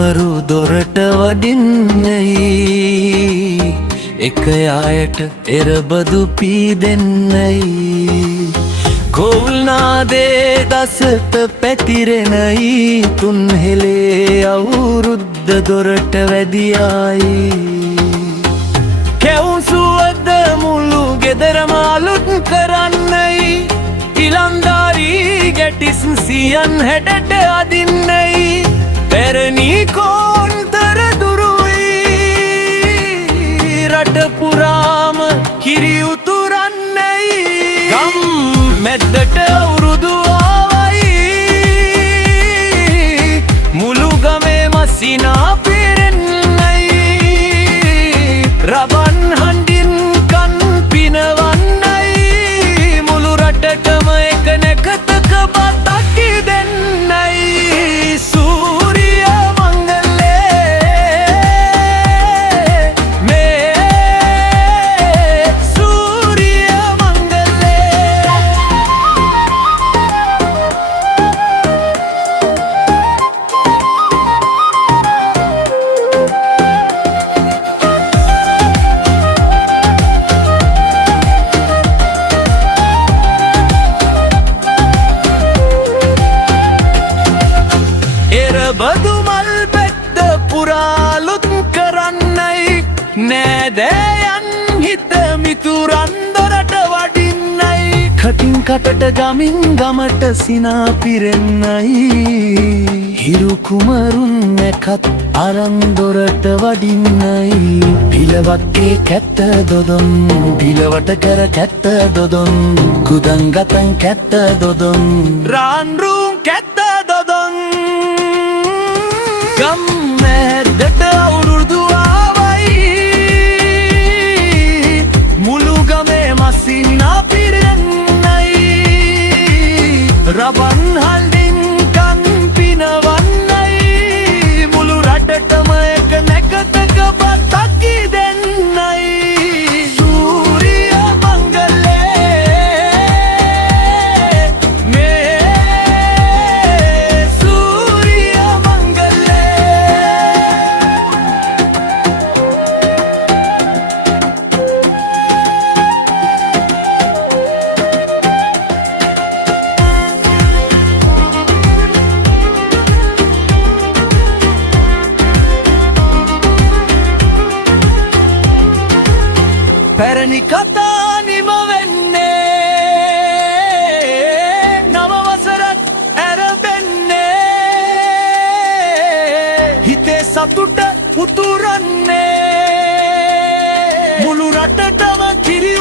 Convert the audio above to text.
කුමරු දොරට වඩින්නයි එක යායට එරබදු පීදෙන්නයි කෝල්නාදේ දසට පැතිරෙනයි තුන් හෙලේ අවුරුද්ද දොරට වැදියායි කැවුසුවද මුළු ගෙදරම අලුත් කරන්නයි ඉලන්දාරී ගැටිස් සියන් හැඩට අදින්නයි පැරණි කෝන්තර දුරුයි රට පුරාම කිරි උතුරන්නයි ගම් මැද්දට අවුරුදු ආවයි මුළු ගමේ මසිනා පිරෙන්නයි රබන් හඬින් කන් පිනවන්නයි මුළු රටටම එක නැකතක බතක් දෙන්නයි සූරිය මංගලේ මේ සූරිය මංගලේ එරබදු මල් පැත්ත පුරාලුත් කරන්නයි නෑදෑයන් හිත මිතුරන් දොරට වඩින්නයි කටින් කටට ගමින් ගමට සිනා පිරෙන්නයි හිරු කුමරුන් නැකත් අරන් දොරට වඩින්නයි පිලවක්කේ කැත්ත දොදොන් පිලවට කර කැත්ත දොදොන් කුදන් ගතන් කැත්ත දොදොන් රාන්රුම් කැත්ත දොදොන් ගම් මැද්දට අවුරුදු ආවයි මුළු ගමේ මසිනා පිරෙන්නයි රබන් හල්දින් කන් පිනවන්නයි මුළු රටටම එක නැකතක බතක් දෙන්නයි සූරිය මංගලේ මේ සූරිය පැරණි කතා නිම වෙන්නේ නව වසරක් ඇරබෙන්නේ හිතේ සතුට උතුරන්නේ මුළු රටටම කිරි